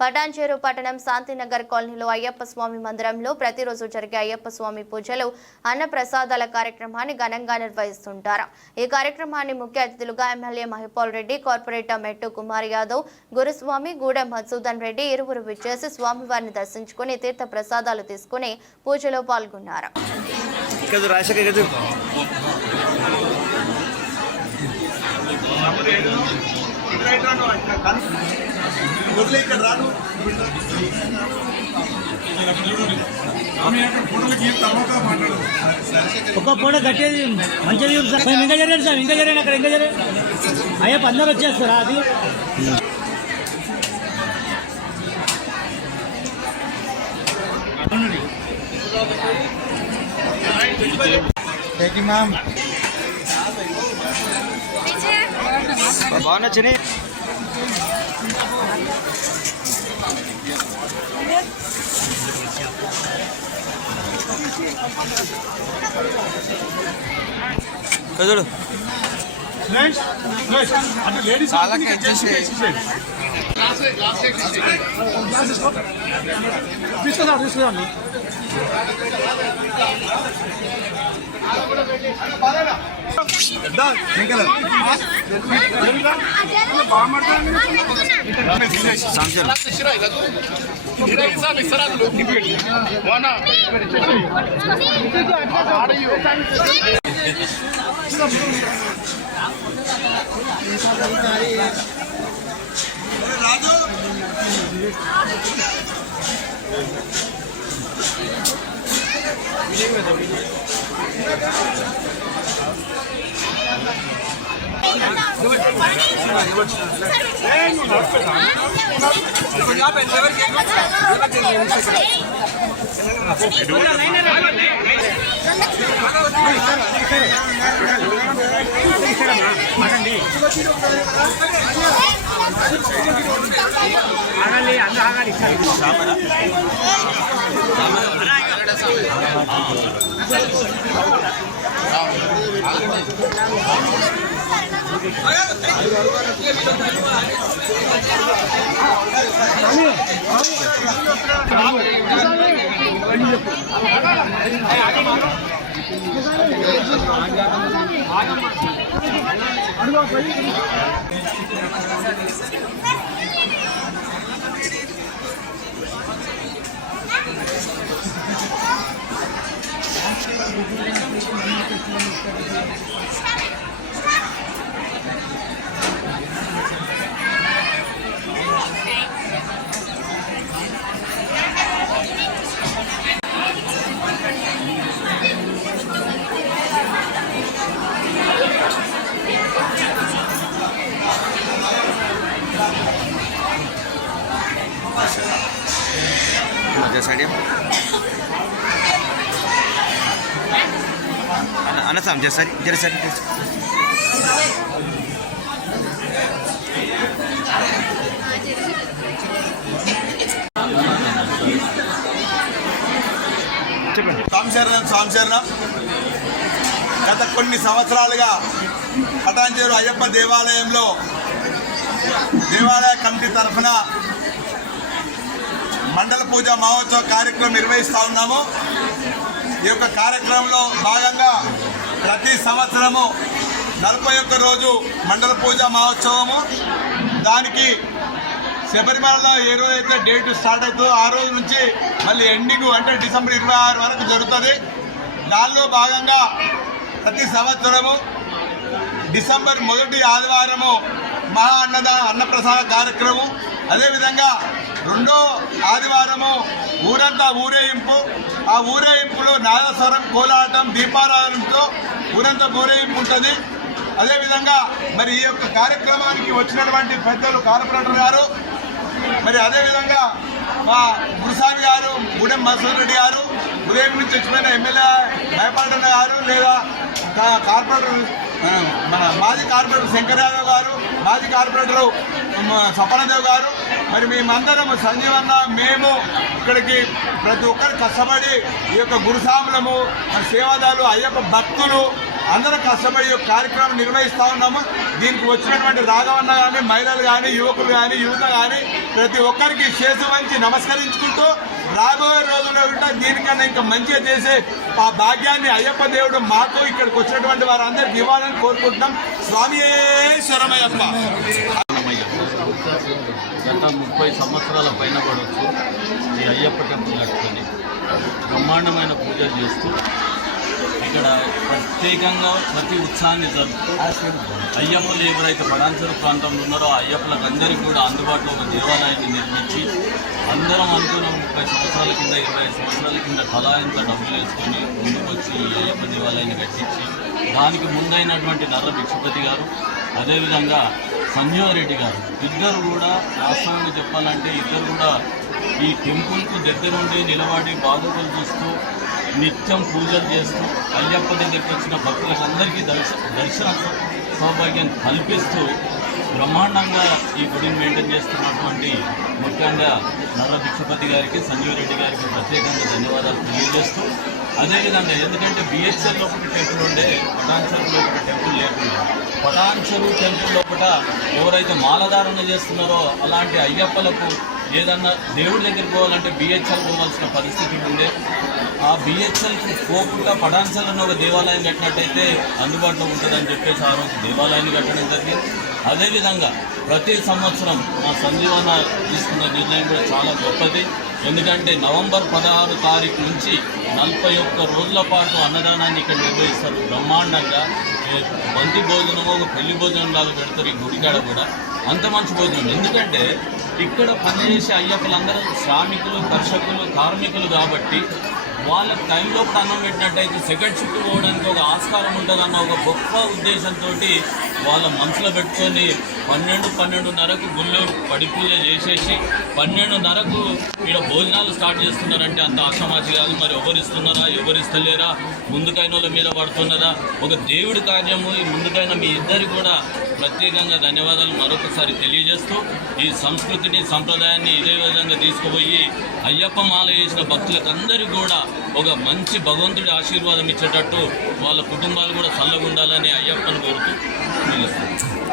పటాన్చేరు పట్టణం శాంతినగర్ కాలనీలో అయ్యప్ప స్వామి మందిరంలో ప్రతిరోజు జరిగే అయ్యప్ప స్వామి పూజలు అన్న ప్రసాదాల కార్యక్రమాన్ని ఘనంగా నిర్వహిస్తుంటారు। ఈ కార్యక్రమాన్ని ముఖ్య అతిథులుగా ఎమ్మెల్యే మహిపాల్ రెడ్డి, కార్పొరేటర్ మెట్టు కుమార్ యాదవ్, గురుస్వామి గూడెం మధుసూదన్ రెడ్డి ఇరువురు విచ్చేసి స్వామివారిని దర్శించుకుని తీర్థ ప్రసాదాలు తీసుకుని పూజలో పాల్గొన్నారు। ఒక పూట కట్టేది మంచిది ఇంకా జరిగారు సార్, ఇంకా జరిగాను అక్కడ ఇంకా జరిగారు అయ్యప్ప అందరూ వచ్చేస్తారా? అది బాగున్నా చిని చూడు అన్న సార్ జరసరి సంశరణం గత కొన్ని సంవత్సరాలుగా పటాన్చేరు అయ్యప్ప దేవాలయంలో దేవాలయ కమిటీ తరఫున మండల పూజ మహోత్సవ కార్యక్రమం నిర్వహిస్తూ ఉన్నాము। ఈ యొక్క కార్యక్రమంలో భాగంగా ప్రతి సంవత్సరము 41 రోజు మండల పూజ మహోత్సవము, దానికి శబరిమలలో ఏ రోజైతే డేట్ స్టార్ట్ అవుతుందో ఆ రోజు నుంచి మళ్ళీ ఎండింగ్ అంటే డిసెంబర్ 26 వరకు జరుగుతుంది। దానిలో భాగంగా ప్రతి సంవత్సరము డిసెంబర్ 1వ ఆదివారము మహా అన్నప్రసాద కార్యక్రమం, అదేవిధంగా 2వ ఆదివారము ఊరంతా ఊరేగింపు, ఆ ఊరేగింపులో నాదస్వరం, కోలాటం, దీపారాధనతో ఊరంతా ఊరేగింపు ఉంటుంది। అదేవిధంగా మరి ఈ యొక్క కార్యక్రమానికి వచ్చినటువంటి పెద్దలు కార్పొరేటర్ గారు, మరి అదేవిధంగా మా గురుస్వామి గారు, గూడెం మధుసూదన్ రెడ్డి గారు, ఉదయం నుంచి వచ్చిపోయిన ఎమ్మెల్యే మహిపాల్ గారు, లేదా కార్పొరేటర్ మన మాజీ కార్పొరేటర్ శంకర్ యాదవ్ గారు, మాజీ కార్పొరేటరు సపనదేవ్ గారు, మరి మేమందరం సంజీవన్న మేము ఇక్కడికి ప్రతి ఒక్కరు కష్టపడి ఈ యొక్క గురుస్వాములము, సేవాదాలు, అయ్యప్ప భక్తులు అందరూ కష్టపడి కార్యక్రమం నిర్వహిస్తూ ఉన్నాము। దీనికి వచ్చినటువంటి రాఘవన్న కానీ మహిళలు కానీ యువకులు కానీ యువత కానీ ప్రతి ఒక్కరికి శేషు వంచి నమస్కరించుకుంటూ రాబోయే రోజుల్లో కూడా దీనికన్నా ఇంకా మంచిగా చేసే ఆ భాగ్యాన్ని అయ్యప్ప దేవుడు మాకు ఇక్కడికి వచ్చినటువంటి వారందరికీ ఇవ్వాలని కోరుకుంటున్నాం. స్వామియే శరణమయ్యప్ప. గత 30 సంవత్సరాల పైన పడవచ్చు ఈ అయ్యప్ప టెంపుల్ కట్టుకొని బ్రహ్మాండమైన పూజలు చేస్తూ ఇక్కడ ప్రత్యేకంగా ప్రతి ఉత్సవాన్ని జరుపుతూ అయ్యప్పలు ఎవరైతే పడాన్సర్ ప్రాంతంలో ఉన్నారో ఆ అయ్యప్పలకు అందరికీ కూడా అందుబాటులో ఒక దేవాలయాన్ని నిర్మించి అందరం అనుకున్న 30 సంవత్సరాల కింద 20 సంవత్సరాల కింద తలా ఇంత డబ్బులు వేసుకొని ముందుకు వచ్చి ఈ అయ్యప్ప దేవాలయాన్ని కట్టించి దానికి ముందైనటువంటి నర్ర భిక్షపతి గారు అదేవిధంగా సంజీవ రెడ్డి గారు ఇద్దరు కూడా వాస్తవంగా చెప్పాలంటే ఇద్దరు కూడా ఈ టెంపుల్కు దగ్గరుండి నిలబడి బాధకులు చూస్తూ నిత్యం పూజలు చేస్తూ అయ్యప్ప దగ్గరికి వచ్చిన భక్తులందరికీ దర్శన సౌభాగ్యం కల్పిస్తూ బ్రహ్మాండంగా ఈ గుడిని మెయింటైన్ చేస్తున్నటువంటి ముఖ్యంగా నర్ర భిక్షపతి గారికి సంజీవ రెడ్డి గారికి ప్రత్యేకంగా ధన్యవాదాలు తెలియజేస్తూ అదేవిధంగా ఎందుకంటే బిహెచ్ఎల్ లోపల టెంపుల్ ఉండే పటాన్చెరు లోపల టెంపుల్ లేకుండా పటాన్చెరు టెంపుల్ లోపల ఎవరైతే మాలధారణ చేస్తున్నారో అలాంటి అయ్యప్పలకు ఏదన్నా దేవుడి దగ్గరికి పోవాలంటే బిహెచ్ఎల్ పోవాల్సిన పరిస్థితి ఉండే ఆ బిహెచ్ఎల్కి పోకుండా పటాన్చెరులో ఒక దేవాలయం కట్టినట్టయితే అందుబాటులో ఉంటుందని చెప్పేసి ఆ రోజు దేవాలయాన్ని కట్టడం జరిగింది. అదేవిధంగా ప్రతి సంవత్సరం మా సంజీవన తీసుకున్న నిర్ణయం కూడా చాలా గొప్పది. ఎందుకంటే నవంబర్ 16 తారీఖు నుంచి 41 రోజుల పాటు అన్నదానాన్ని ఇక్కడ నిర్వహిస్తారు బ్రహ్మాండంగా. బంతి భోజనం ఒక పెళ్లి భోజనం లాగా పెడతారు ఈ గుడికాడ కూడా. అంత మంచి భోజనం ఎందుకంటే ఇక్కడ పనిచేసే అయ్యప్పలందరూ శ్రామికులు కర్షకులు కార్మికులు కాబట్టి వాళ్ళకి టైంలో అన్నం పెట్టినట్టయితే సెకండ్ షిఫ్ట్ పోవడానికి ఒక ఆస్కారం ఉంటుందన్న ఒక గొప్ప ఉద్దేశంతో వాళ్ళ మనసులో పెట్టుకొని 12:30కు గుళ్ళో పడి పూజ చేసేసి 12:30కు ఇక్కడ భోజనాలు స్టార్ట్ చేస్తున్నారంటే అంత ఆషామాషి కాదు. మరి ఎవరిస్తున్నారా ఎవరిస్తలేరా ముందుకైన వాళ్ళ మీద పడుతున్నదా ఒక దేవుడి కార్యము. ఈ ముందుకైన మీ ఇద్దరికి కూడా ప్రత్యేకంగా ధన్యవాదాలు మరొకసారి తెలియజేస్తూ ఈ సంస్కృతిని సంప్రదాయాన్ని ఇదే విధంగా తీసుకుపోయి అయ్యప్ప మాల చేసిన భక్తులకు అందరికీ కూడా ఒక మంచి భగవంతుడి ఆశీర్వాదం ఇచ్చేటట్టు వాళ్ళ కుటుంబాలు కూడా చల్లగుండాలని అయ్యప్పను కోరుతూ నిలుస్తుంది.